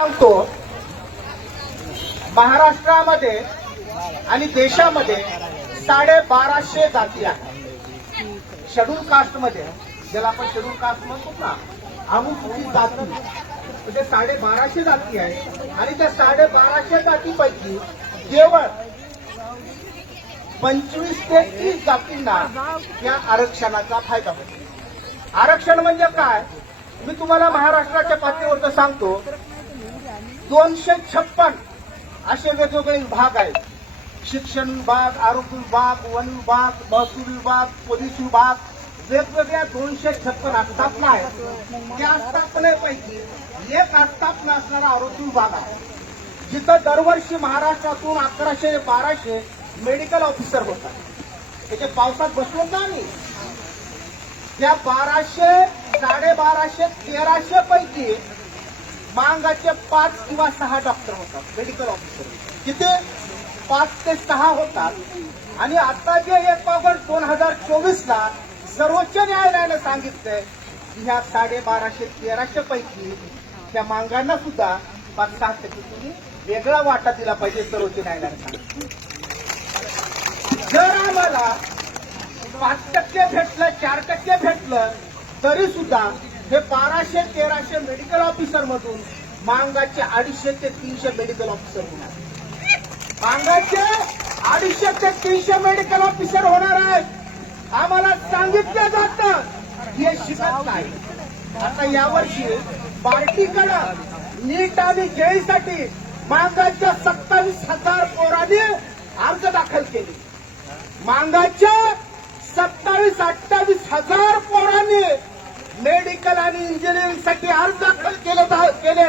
सांगतो, महाराष्ट्रामध्ये आणि देशामध्ये 1250 जाती आहेत. शेड्यूल कास्ट मध्ये, ज्याला आपण शेड्यूल कास्ट म्हणतो ना, अनुसूचित जाती, म्हणजे 1250 जाती आहे. आणि त्या 1250 जातीपैकी केवळ 25 ते 30 जातींना या आरक्षणाचा फायदा होतो. आरक्षण म्हणजे काय, मी तुम्हाला महाराष्ट्राच्या पातळीवर सांगतो. 256 असे वेगवेगळे विभाग आहेत. शिक्षण विभाग, आरोग्य विभाग, वन विभाग, महसूल विभाग, पोलीस विभाग, वेगवेगळ्या 256 आस्थापना आहेत. त्या आस्थापनेपैकी एक आस्थापना असणारा आरोग्य विभाग आहे, जिथं दरवर्षी महाराष्ट्रातून 1100 ते 1200 मेडिकल ऑफिसर होतात. त्याचे पावसात बसवत नाही. त्या 1200, 1250, 1300 पैकी मांगाचे 5 किंवा 6 डॉक्टर होतात, मेडिकल ऑफिसर. किती? 5 ते 6 होतात. आणि आता जे 1 ऑगस्ट 2024 ला सर्वोच्च न्यायालयानं सांगितलंय की ह्या 1250, 1300 पैकी त्या मांगांना सुद्धा 5-6% तुम्ही वेगळा वाटा दिला पाहिजे, सर्वोच्च न्यायालयानं सांगितलं. जर आम्हाला 5% भेटलं, 4% भेटलं, तरी सुद्धा हे 1200-1300 मेडिकल ऑफिसर मधून मांगाचे 250 ते 300 मेडिकल ऑफिसर होणार. मांगाचे 250 ते 300 मेडिकल ऑफिसर होणार आहेत. आम्हाला सांगितलं जातं हे शिकत नाही. आता यावर्षी पार्टीकडं नीट आणि जेईसाठी मांगाच्या 27,000 पोरांनी अर्ज दाखल केले. मांगाच्या 27-28 हजार पोरांनी मेडिकल आणि इंजिनिअरिंगसाठी अर्ज दाखल केले.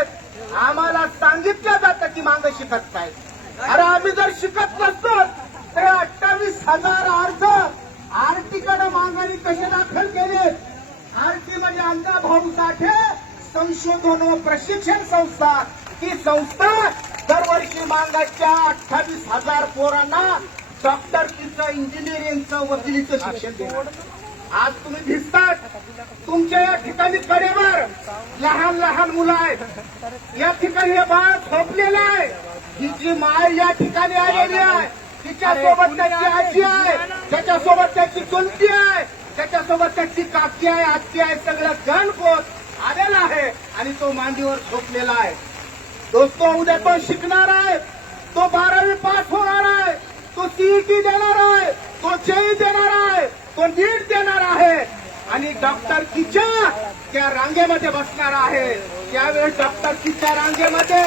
आम्हाला सांगितलं जातं की मांग शिकत नाही. अरे आम्ही जर शिकत नसतो तर 28,000 अर्ज आरटीकडे मांगाने कसे दाखल केले? आरटी म्हणजे अण्णा भाऊ साठे संशोधन व प्रशिक्षण संस्था. ही संस्था दरवर्षी मांगाच्या 28,000 पोरांना डॉक्टरकीचं, इंजिनिअरिंगचं, वकिलीचं शिक्षण देणार. आज तुम्ही दिसतात, तुमच्या या ठिकाणी कडेवर लहान लहान मुलं आहेत. या ठिकाणी हे बाळ झोपलेलं आहे. हिची माय या ठिकाणी आलेली आहे. तिच्यासोबत त्याची आजी आहे, त्याच्यासोबत त्याची चुलती आहे, त्याच्यासोबत त्याची काकी आहे, आजी आहे. सगळं गणगोत आलेला आहे आणि तो मांडीवर झोपलेला आहे. दोस्तो, उद्या तो शिकणार आहे, तो 12वी पास होणार आहे, तो सीईटी देणार आहे, तो जेई देणार आहे, तो नीट देणार आहे आणि डॉक्टरकीच्या त्या रांगेमध्ये बसणार आहे. त्यावेळेस डॉक्टरकीच्या रांगेमध्ये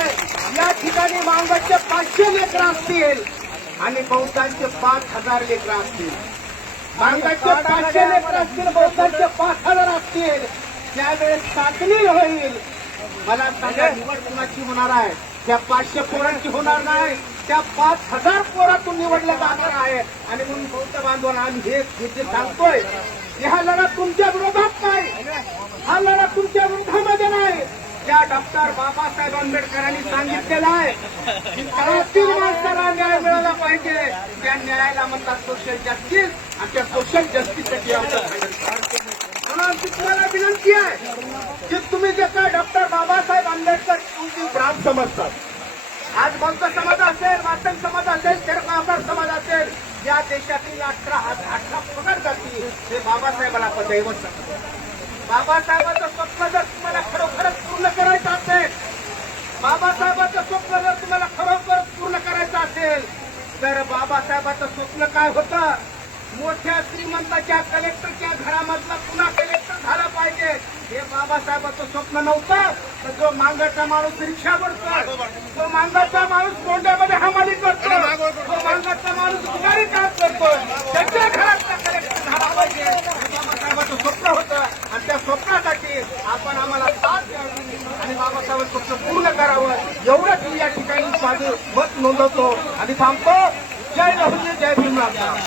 या ठिकाणी मांगाचे 500 लेकरं असतील आणि बहुतांचे 5,000 लेकरं असतील. मांगाचे 500 लेकरं असतील, बहुतांचे 5,000 असतील. त्यावेळेस चाचणी होईल. मला सांगा, निवड कुणाची होणार आहे? त्या 500 पोरांची होणार नाही, त्या 5,000 पोरातून निवडलं जाणार आहे. आणि म्हणून बौद्ध बांधवांना आम्ही हे जे सांगतोय, हा लढा तुमच्या विरोधात नाही, हा लढा तुमच्या विरोधामध्ये नाही. त्या डॉक्टर बाबासाहेब आंबेडकरांनी सांगितलेलं आहे की तळातील माणसाला न्याय मिळाला पाहिजे. त्या न्यायाला म्हणतात सोशल जस्टिस. आणि त्या सोशल जस्टिससाठी म्हणून आमची तुम्हाला विनंती आहे की तुम्ही जे काय डॉक्टर बाबासाहेब आंबेडकर तुमची ब्राह्मण समजतात, आज बौद्ध समाज असेल, वाटण समाज असेल, शेरकामदार समाज असेल, या देशातील 18 पगड जाती हे बाबासाहेबांना आपण दैवत सांगतो. बाबासाहेबांचं स्वप्न जर तुम्हाला खरोखरच पूर्ण करायचं असेल, बाबासाहेबांचं स्वप्न जर तुम्हाला खरोखर पूर्ण करायचं असेल, तर बाबासाहेबांचं स्वप्न काय होतं? मोठ्या श्रीमंताच्या कलेक्टरच्या घरामधला पुन्हा कलेक्टर झाला पाहिजे. हे बाबासाहेबांचं स्वप्न नव्हतं. तर जो मांगाचा माणूस रिक्षावर करतो, जो मांगाचा माणूस मोंड्यामध्ये हमाली करतो, जो मांगाचा माणूस गुन्हारी काम करतो, त्याच्या घरातला कलेक्टर झाला पाहिजे. हे बाबासाहेबांचं स्वप्न होतं आणि त्या स्वप्नासाठी आपण आम्हाला साथ द्यावी आणि बाबासाहेबांचं स्वप्न पूर्ण करावं, एवढंच मी या ठिकाणी माझं मत नोंदवतो आणि थांबतो. जय लहुजी, जय भीमराव.